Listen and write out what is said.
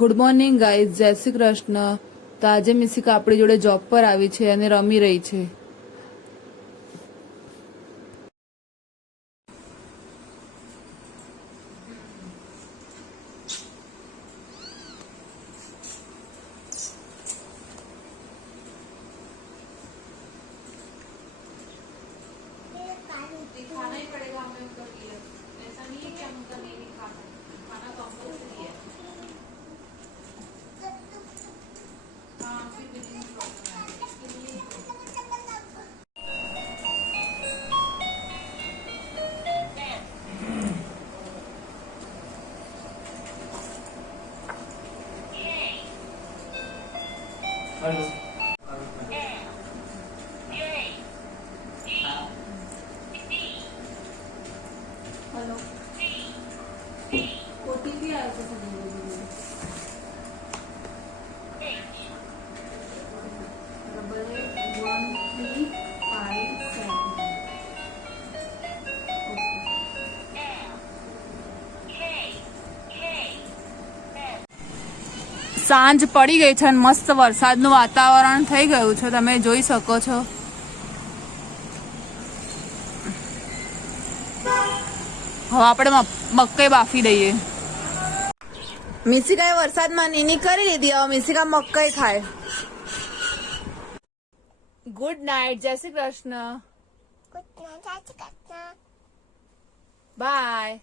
Good morning guys, જય શ્રી કૃષ્ણ. તો આજે મિસિકા આપણી જોડે જોબ પર આવી છે અને રમી રહી છે. खाना ही पड़ेगा हमें उनका किया ऐसा नहीं है कि हम उनका नहीं खाता खाना कंपल्सरी है हाँ फिर बिजनेस प्रॉब्लम है इसके लिए हेलो હેલો, ઓટીપી આવ્યો છે. સાંજ પડી ગઈ છે અને મસ્ત વરસાદનું વાતાવરણ થઈ ગયું છે, તમે જોઈ શકો છો. હવે આપણે મકઈ બાફી દઈએ. મિસિકાએ વરસાદમાં નીની કરી લીધી, હવે મિસિકા મકઈ ખાય. ગુડ નાઇટ, જય શ્રી કૃષ્ણ. બાય.